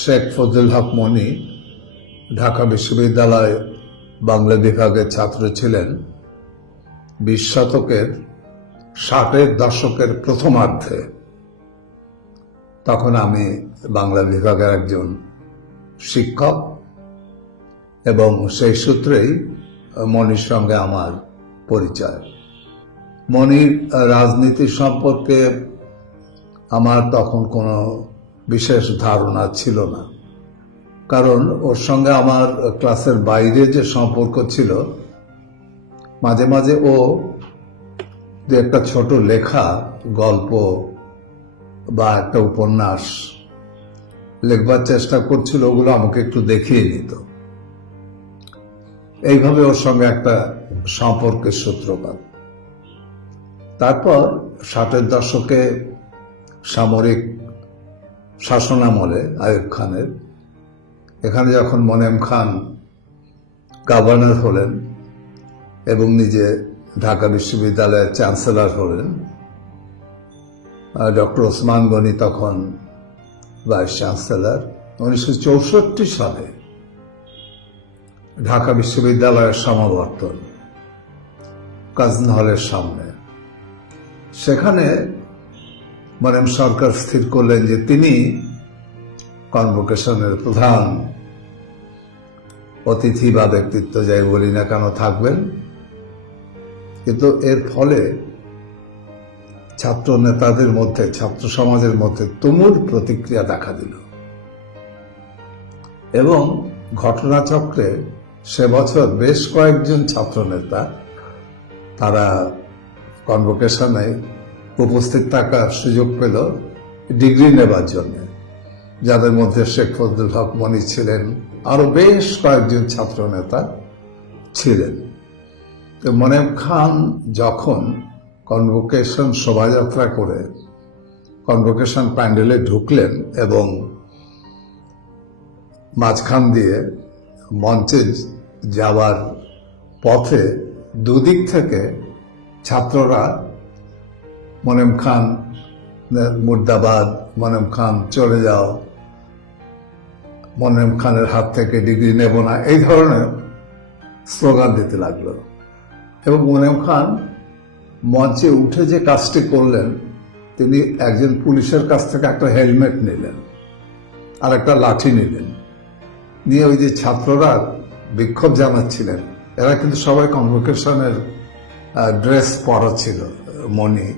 শেখ ফজলুল হক মনি ঢাকা বিশ্ববিদ্যালয় বাংলা বিভাগের ছাত্র ছিলেন 20 শতকের 60-এর দশকের প্রথমার্ধে। তখন আমি বাংলা বিভাগের একজন শিক্ষক এবং সেই সূত্রেই মনির সঙ্গে আমার পরিচয়। মনির রাজনীতি সম্পর্কে আমার তখন কোনো বিশেষ ধারণা ছিল না, কারণ ওর সঙ্গে আমার ক্লাসের বাইরে যে সম্পর্ক ছিল, মাঝে মাঝে ও দু একটা ছোট লেখা, গল্প বা একটা উপন্যাস লেখবার চেষ্টা করছিল, ওগুলো আমাকে একটু দেখিয়ে নিত। এইভাবে ওর সঙ্গে একটা সম্পর্কের সূত্রপাত। তারপর 60-এর দশকে সামরিক শাসনামলে আইয়ুব খানের, এখানে যখন মোনেম খান গভর্নর হলেন এবং নিজে ঢাকা বিশ্ববিদ্যালয়ের চ্যান্সেলর হলেন, ডক্টর ওসমান গনি তখন ভাইস চ্যান্সেলর। 1964 সালে ঢাকা বিশ্ববিদ্যালয়ের সমাবর্তন কাজী হলের সামনে, সেখানে মোনেম সরকার স্থির করলেন যে তিনি কনভোকেশনের প্রধান অতিথি বা ব্যক্তিত্ব, যাই বলি না কেন, থাকবেন। কিন্তু এর ফলে ছাত্র নেতাদের মধ্যে, ছাত্র সমাজের মধ্যে তুমুল প্রতিক্রিয়া দেখা দিল এবং ঘটনাচক্রে সে বছর বেশ কয়েকজন ছাত্র নেতা তারা কনভোকেশনে উপস্থিত থাকার সুযোগ পেল ডিগ্রি নেবার জন্য, যাদের মধ্যে শেখ ফজলুল হক মনি ছিলেন, আরো বেশ কয়েকজন ছাত্র নেতা ছিলেন। তো মোনেম খান যখন কনভোকেশন শোভাযাত্রা করে কনভোকেশন প্যান্ডেলে ঢুকলেন এবং মাঝখান দিয়ে মঞ্চে যাওয়ার পথে দুদিক থেকে ছাত্ররা মোনেম খান মুর্দাবাদ, মোনেম খান চলে যাও, মোনেম খানের হাত থেকে ডিগ্রি নেব না, এই ধরনের স্লোগান দিতে লাগলো। এবং মোনেম খান মঞ্চে উঠে যে কাজটি করলেন, তিনি একজন পুলিশের কাছ থেকে একটা হেলমেট নিলেন আর একটা লাঠি নিলেন, নিয়ে ওই যে ছাত্ররা বিক্ষোভ জানাচ্ছিলেন, এরা কিন্তু সবাই কনভোকেশনের ড্রেস পরা ছিল, মনি,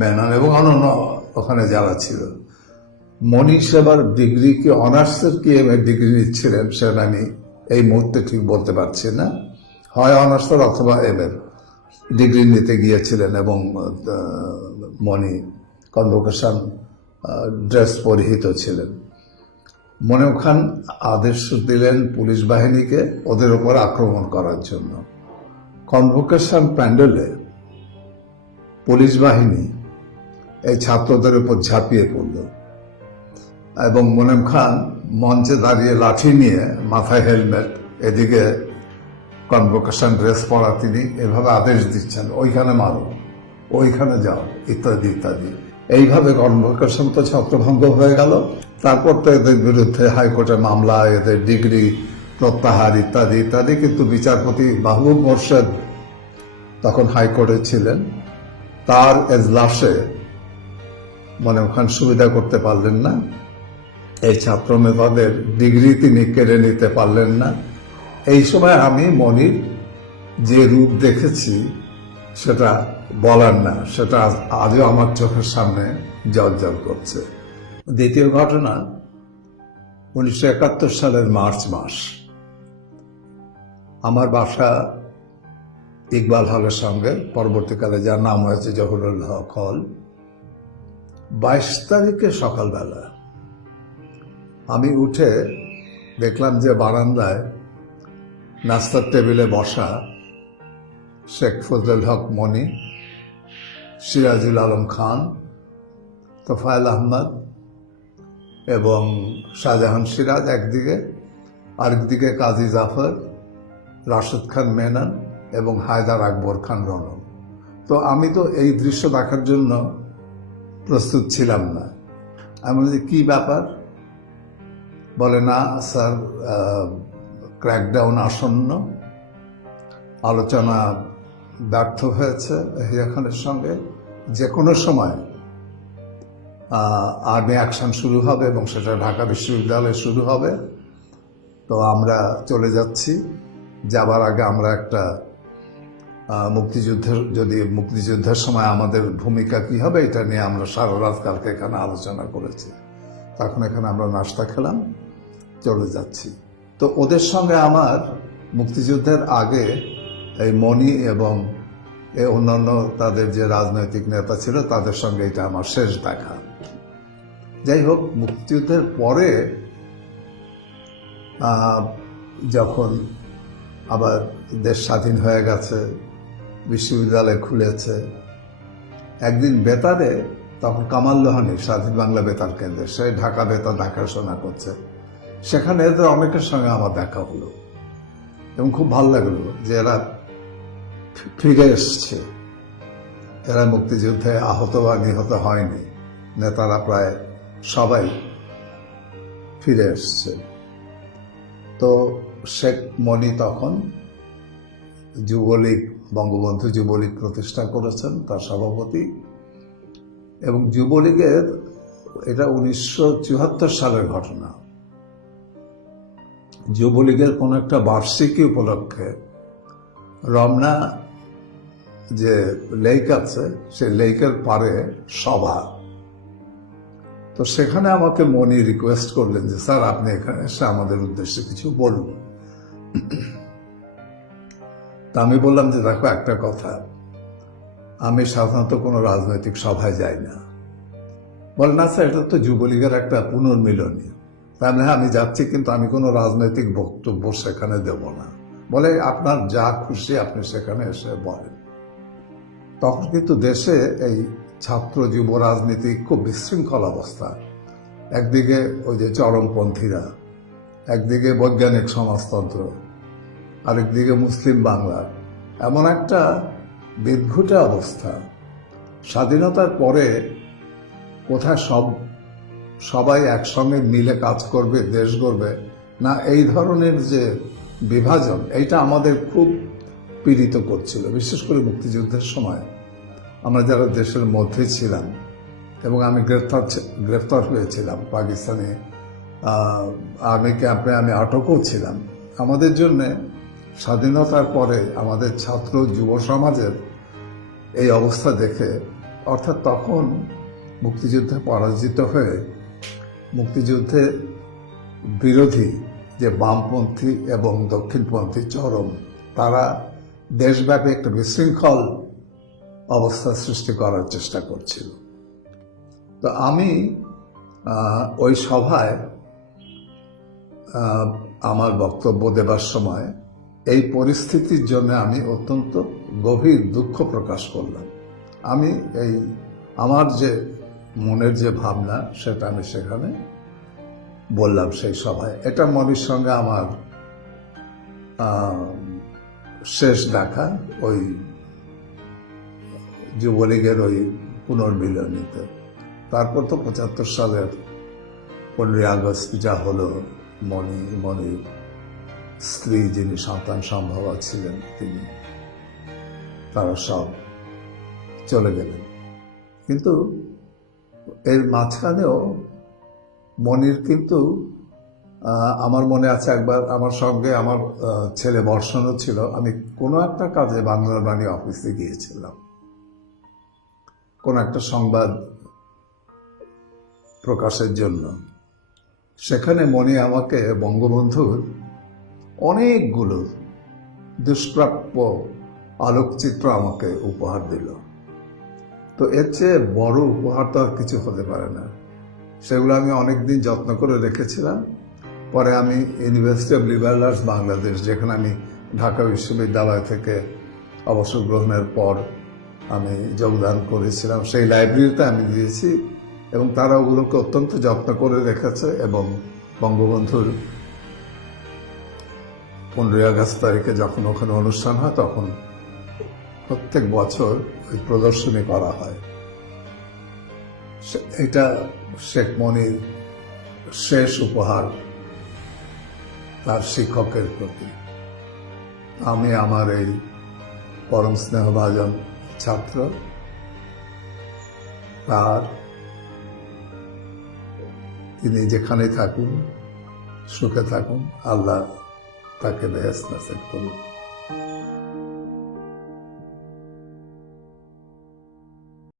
মেনন এবং অন্যান্য ওখানে যারা ছিল। মনি সেবার ডিগ্রি কি অনার্সের কি এম এ ডিগ্রি নিচ্ছিলেন সেটা আমি এই মুহূর্তে ঠিক বলতে পারছি না, হয় অনার্সের অথবা এম এর ডিগ্রি নিতে গিয়েছিলেন এবং মনি কনভোকেশন ড্রেস পরিহিত ছিলেন। মোনেম খান আদেশ দিলেন পুলিশ বাহিনীকে ওদের উপর আক্রমণ করার জন্য। কনভোকেশন প্যান্ডেলে পুলিশ বাহিনী এই ছাত্রদের উপর ঝাঁপিয়ে পড়ল এবং মোনেম খান মঞ্চে দাঁড়িয়ে লাঠি নিয়ে, মাথায় হেলমেট, এদিকে কনভোকেশন ড্রেস পরা তিনি, এভাবে আদেশ দিচ্ছেন, ওইখানে মারো, ওইখানে যাও, ইত্যাদি ইত্যাদি। এইভাবে কনভোকেশন তো ছত্রভঙ্গ হয়ে গেল। তারপর তো এদের বিরুদ্ধে হাইকোর্টে মামলা, এদের ডিগ্রি প্রত্যাহার ইত্যাদি ইত্যাদি। কিন্তু বিচারপতি মাহবুব মোর্শেদ তখন হাইকোর্টে ছিলেন, তার এজলাসে মোনেম খান সুবিধা করতে পারলেন না, এই ছাত্র নেতাদের ডিগ্রি তিনি কেড়ে নিতে পারলেন না। এই সময় আমি মনির যে রূপ দেখেছি সেটা বলার না, সেটা আজও আমার চোখের সামনে জ্বলজ্বল করছে। দ্বিতীয় ঘটনা 1971 সালের মার্চ মাস। আমার বাসা ইকবাল হলের সঙ্গে, পরবর্তীকালে যার নাম হয়েছে জহুরুল হক হল। 22 তারিখে সকালবেলা আমি উঠে দেখলাম যে বারান্দায় নাস্তার টেবিলে বসা শেখ ফজলুল হক মনি, সিরাজুল আলম খান, তোফায়েল আহমদ এবং শাহজাহান সিরাজ একদিকে, আরেকদিকে কাজী জাফর, রাশেদ খান মেনন এবং হায়দার আকবর খান রনক। তো আমি তো এই দৃশ্য দেখার জন্য প্রস্তুত ছিলাম না। আমি বলছি, কি ব্যাপার? বলে না স্যার, ক্র্যাকডাউন আসন্ন, আলোচনা ব্যর্থ হয়েছে ইয়াহিয়া খানের সঙ্গে, যে কোনো সময় আর্মি অ্যাকশন শুরু হবে এবং সেটা ঢাকা বিশ্ববিদ্যালয়ে শুরু হবে। তো আমরা চলে যাচ্ছি, যাবার আগে আমরা একটা মুক্তিযুদ্ধের সময় আমাদের ভূমিকা কি হবে এটা নিয়ে আমরা সারা রাত কালকে এখানে আলোচনা করেছি। তখন এখানে আমরা নাস্তা খেলাম, চলে যাচ্ছি। তো ওদের সঙ্গে আমার মুক্তিযুদ্ধের আগে এই মণি এবং অন্যান্য তাদের যে রাজনৈতিক নেতা ছিল তাদের সঙ্গে এটা আমার শেষ দেখা। যাই হোক, মুক্তিযুদ্ধের পরে যখন আবার দেশ স্বাধীন হয়ে গেছে, বিশ্ববিদ্যালয় খুলেছে, একদিন বেতারে, তখন কামাল লোহানী স্বাধীন বাংলা বেতার কেন্দ্রে, সে ঢাকা বেতার দেখাশোনা করছে, সেখানে এদের অনেকের সঙ্গে আমার দেখা হলো এবং খুব ভালো লাগলো যে এরা ফিরে এসছে, এরা মুক্তিযুদ্ধে আহত বা নিহত হয়নি, নেতারা প্রায় সবাই ফিরে এসছে। তো শেখ মনি তখন যুবলীগ, বঙ্গবন্ধু যুবলীগ প্রতিষ্ঠা করেছেন, তার সভাপতি। এবং যুবলীগের, এটা 1974 সালের ঘটনা, যুবলীগের কোনো একটা বার্ষিকী উপলক্ষে রমনা যে লেক আছে, সেই লেকের পারে সভা। তো সেখানে আমাকে মনি রিকোয়েস্ট করলেন যে স্যার আপনি এখানে এসে আমাদের উদ্দেশ্যে কিছু বলুন। তা আমি বললাম যে দেখো, একটা কথা, আমি সাধারণত কোনো রাজনৈতিক সভায় যাই না। বলে না স্যার, এটা তো যুবলীগের একটা পুনর্মিলনী। তাহলে হ্যাঁ, আমি যাচ্ছি, কিন্তু আমি কোনো রাজনৈতিক বক্তব্য সেখানে দেব না। বলে আপনার যা খুশি আপনি সেখানে এসে বলেন। তখন কিন্তু দেশে এই ছাত্র যুব রাজনীতি খুব বিশৃঙ্খল অবস্থা। একদিকে ওই যে চরমপন্থীরা, একদিকে বৈজ্ঞানিক সমাজতন্ত্র, আরেকদিকে মুসলিম বাংলা, এমন একটা বিদঘুটে অবস্থা। স্বাধীনতার পরে কোথায় সবাই একসঙ্গে মিলে কাজ করবে, দেশ গড়বে না, এই ধরনের যে বিভাজন, এইটা আমাদের খুব পীড়িত করছিল। বিশেষ করে মুক্তিযুদ্ধের সময় আমরা যারা দেশের মধ্যে ছিলাম, এবং আমি গ্রেফতার হয়েছিলাম পাকিস্তানে, আর্মি ক্যাম্পে আমি আটকও ছিলাম। আমাদের জন্যে স্বাধীনতার পরে আমাদের ছাত্র যুব সমাজের এই অবস্থা দেখে, অর্থাৎ তখন মুক্তিযুদ্ধে পরাজিত হয়ে মুক্তিযুদ্ধে বিরোধী যে বামপন্থী এবং দক্ষিণপন্থী চরম, তারা দেশব্যাপী একটা বিশৃঙ্খল অবস্থা সৃষ্টি করার চেষ্টা করছিল। তো আমি ওই সভায় আমার বক্তব্য দেবার সময় এই পরিস্থিতির জন্য আমি অত্যন্ত গভীর দুঃখ প্রকাশ করলাম। আমি আমার যে মনের যে ভাবনা, সেটা আমি সেখানে বললাম সেই সভায়। এটা মনির সঙ্গে আমার শেষ দেখা ওই যুবলীগের ওই পুনর্মিলনীতে। তারপর তো 75 সালের 15ই আগস্ট যা হলো, মনির স্ত্রী যিনি সন্তান সম্ভবা ছিলেন, তারা সব চলে গেলেন। কিন্তু এর মাঝখানেও মনির কিন্তু, আমার মনে আছে একবার আমার সঙ্গে আমার ছেলে বর্ষণও ছিল, আমি কোনো একটা কাজে বাংলার বাণী অফিসে গিয়েছিলাম, কোন একটা সংবাদ প্রকাশের জন্য। সেখানে মনি আমাকে বঙ্গবন্ধুর অনেকগুলো দুষ্প্রাপ্য আলোকচিত্র আমাকে উপহার দিল। তো এর চেয়ে বড় উপহার তো আর কিছু হতে পারে না। সেগুলো আমি অনেকদিন যত্ন করে রেখেছিলাম। পরে আমি university of liberal arts Bangladesh, যেখানে আমি ঢাকা বিশ্ববিদ্যালয় থেকে অবসর গ্রহণের পর আমি যোগদান করেছিলাম, সেই লাইব্রেরিতে আমি দিয়েছি, এবং তারা ওগুলোকে অত্যন্ত যত্ন করে রেখেছে। এবং বঙ্গবন্ধুর 15ই আগস্ট তারিখে যখন ওখানে অনুষ্ঠান হয়, তখন প্রত্যেক বছর ওই প্রদর্শনী করা হয়। এটা শেখ মনির শেষ উপহার তার শিক্ষকের প্রতি। আমি আমার এই পরম স্নেহভাজন ছাত্র তার, তিনি যেখানে থাকুন সুখে থাকুন, আল্লাহ তাকে বেহেশত নসিব করুন।